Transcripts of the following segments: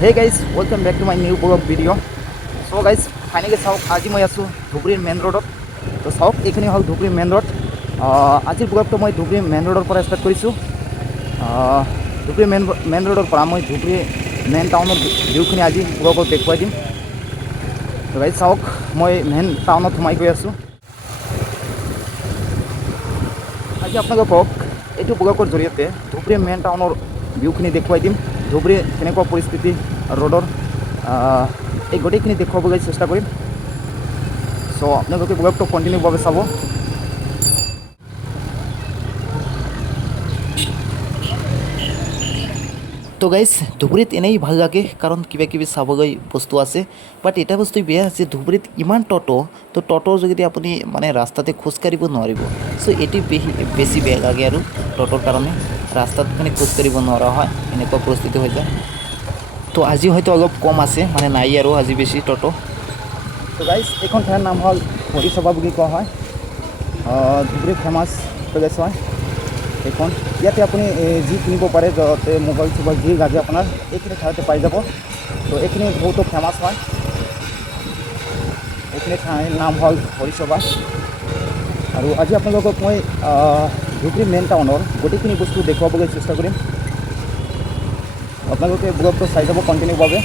Hey guys, welcome back to my new vlog video. So guys, finally চাওক আজি মই আছোঁ ধুবুৰীৰ মেইন ৰোডত। তো চাওক এইখিনি হ'ল ধুবুৰী মেইন ৰোড। আজিৰ ব্লগটো মই ধুবুৰী মেইন ৰোডৰ পৰা ষ্টাৰ্ট কৰিছোঁ। ধুবুৰী মেইন ৰোডৰ পৰা মই ধুবুৰী মেইন টাউনৰ ভিউখিনি আজি ব্লগত দেখুৱাই দিম। তো গাইজ চাওক মই মেইন টাউনত সোমাই গৈ আছোঁ। আজি আপোনালোকক এইটো ব্লগৰ জৰিয়তে ধুবুৰী মেইন টাউনৰ ভিউখিনি দেখুৱাই দিম। ধুবুৰী কেনেকুৱা পৰিস্থিতি ৰোডৰ এই গোটেইখিনি দেখুৱাবলৈ চেষ্টা কৰিম। চ' আপোনালোকে ব্লগটো কণ্টিনিউভাৱে চাব। তো গাইজ ধুবুৰীত এনেই ভাল লাগে কাৰণ কিবা কিবি চাবলৈ বস্তু আছে, বাট এটা বস্তু বেয়া আছে ধুবুৰীত ইমান তো টটোৰ যোগেদি আপুনি মানে ৰাস্তাতে খোজকাঢ়িব নোৱাৰিব। চ' এইটো বেছি বেয়া লাগে আৰু টটোৰ কাৰণে ৰাস্তাত মানে খোজকাঢ়িব নোৱাৰা হয়, এনেকুৱা পৰিস্থিতি হৈ যায়। তো আজি হয়তো অলপ কম আছে, মানে নাই আৰু আজি বেছি টটো। তো গাইজ এইখন ঠাইৰ নাম হ'ল হৰিসভা বুলি কোৱা হয়। ধুবুৰীত ফেমাছ প্লেচ হয় এইখন। ইয়াতে আপুনি যি কিনিব পাৰে, যাতে মোবাইল চোবাইল যি লাগে আপোনাৰ এইখিনি ঠাইতে পাই যাব। তো এইখিনি বহুতো ফেমাছ হয়। এইখিনি ঠাইৰ নাম হ'ল হৰিসভা। আৰু আজি আপোনালোকক মই ধুবুৰী মেইন টাউনৰ গোটেইখিনি বস্তু দেখুৱাবলৈ চেষ্টা কৰিম। আপোনালোকে ব্লগটো চাই যাব কণ্টিনিউভাৱে।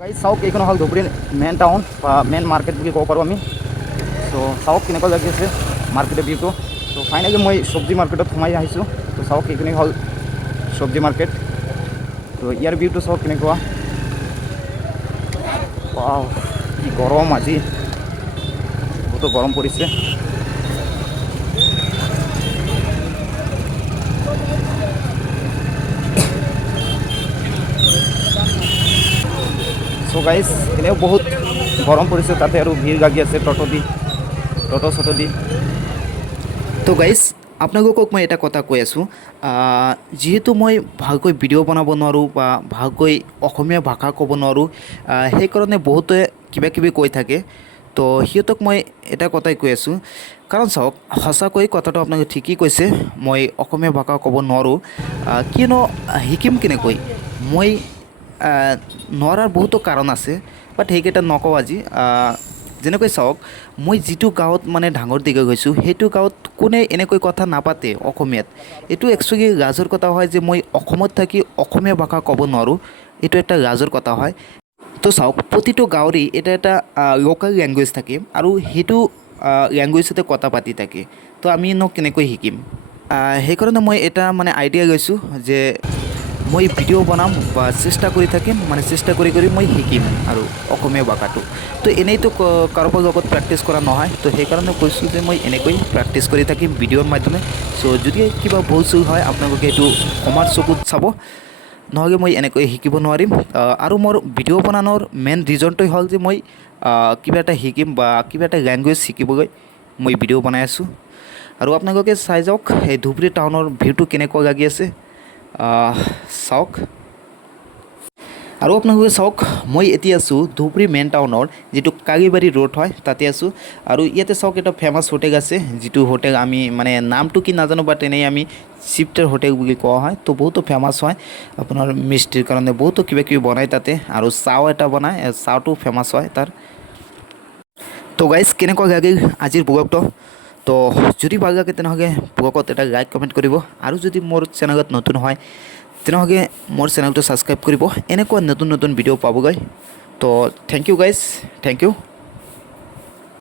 গাইজ চাওক এইখন হ'ল ধুবুৰী মেইন টাউন বা মেইন মাৰ্কেট বুলি ক'ব পাৰোঁ আমি। তো চাওক কেনেকুৱা লাগি আছে মাৰ্কেটৰ ভিউটো। তো ফাইনেলি মই চব্জি মাৰ্কেটত সোমাই আহিছোঁ। তো চাওক এইখিনি হ'ল চব্জি মাৰ্কেট। তো ইয়াৰ ভিউটো চাওক কেনেকুৱা। ৱাও, কি গৰম আজি, বহুতো গৰম পৰিছে। চ' গাইজ এনেও বহুত গৰম পৰিছে, তাতে আৰু ভিৰ লাগি আছে টটো দি। তো গাইজ আপোনালোকক মই এটা কথা কৈ আছোঁ, যিহেতু মই ভালকৈ ভিডিঅ' বনাব নোৱাৰোঁ বা ভালকৈ অসমীয়া ভাষা ক'ব নোৱাৰোঁ, সেইকাৰণে বহুতে কিবা কিবি কৈ থাকে। তো সিহঁতক মই এটা কথাই কৈ আছোঁ, কাৰণ চাওক সঁচাকৈ কথাটো আপোনালোকে ঠিকেই কৈছে, মই অসমীয়া ভাষা ক'ব নোৱাৰোঁ। কিয়নো শিকিম কেনেকৈ? মই নোৱাৰাৰ বহুতো কাৰণ আছে, বাট সেইকেইটা নকওঁ আজি। যেনেকৈ চাওক, মই যিটো গাঁৱত মানে ডাঙৰ দীঘল হৈছোঁ, সেইটো গাঁৱত কোনে এনেকৈ কথা নাপাতে অসমীয়াত। এইটো একচুৱেলি লাজৰ কথা হয় যে মই অসমত থাকি অসমীয়া ভাষা ক'ব নোৱাৰোঁ, এইটো এটা লাজৰ কথা হয়। তো চাওক প্ৰতিটো গাঁৱৰেই এটা লোকেল লেংগুৱেজ থাকে আৰু সেইটো লেংগুৱেজতে কথা পাতি থাকে। তো আমিনো কেনেকৈ শিকিম? সেইকাৰণে মই এটা মানে আইডিয়া লৈছোঁ যে মই ভিডিঅ' বনাম বা চেষ্টা কৰি থাকিম, মানে চেষ্টা কৰি মই শিকিম আৰু অসমীয়া ভাষাটো। তো এনেইতো কাৰোবাৰ লগত প্ৰেক্টিছ কৰা নহয়, তো সেইকাৰণে কৈছোঁ যে মই এনেকৈ প্ৰেক্টিছ কৰি থাকিম ভিডিঅ'ৰ মাধ্যমে। চ' যদি কিবা ভুল চুল হয় আপোনালোকে এইটো আমাৰ চকুত চাব, নহ'লে মই এনেকৈ শিকিব নোৱাৰিম। আৰু মোৰ ভিডিঅ' বনানোৰ মেইন ৰিজনটোৱে হ'ল যে মই কিবা এটা শিকিম বা কিবা এটা লেংগুৱেজ শিকিবলৈ মই ভিডিঅ' বনাই আছোঁ। আৰু আপোনালোকে চাই যাওক এই ধুবুৰী টাউনৰ ভিউটো কেনেকুৱা লাগি আছে, চাওক। আৰু আপোনালোকে চাওক মই এতিয়া আছোঁ ধুবুৰী মেইন টাউনৰ যিটো কাগিবাৰী ৰোড হয় তাতে আছোঁ। আৰু ইয়াতে চাওক এটা ফেমাছ হোটেল আছে, যিটো হোটেল আমি মানে নামটো কি নাজানো, বাট এনেই আমি চিফ্টাৰ হোটেল বুলি কোৱা হয়। তো বহুতো ফেমাছ হয়, আপোনাৰ মিষ্টিৰ কাৰণে বহুতো কিবা কিবি বনায় তাতে, আৰু চাও এটা বনায়, চাওটো ফেমাছ হয় তাৰ। তো গাইজ কেনেকুৱা লাগিল আজিৰ ব্লগটো? তো যদি ভাল লাগে তেনেহ'লে ব্লগত এটা লাইক কমেণ্ট কৰিব, আৰু যদি মোৰ চেনেলত নতুন হয় তেনেহ'লে মোৰ চেনেলটো ছাবস্ক্ৰাইব কৰিব এনেকুৱা নতুন ভিডিঅ' পাবলৈ। তো thank you guys, thank U.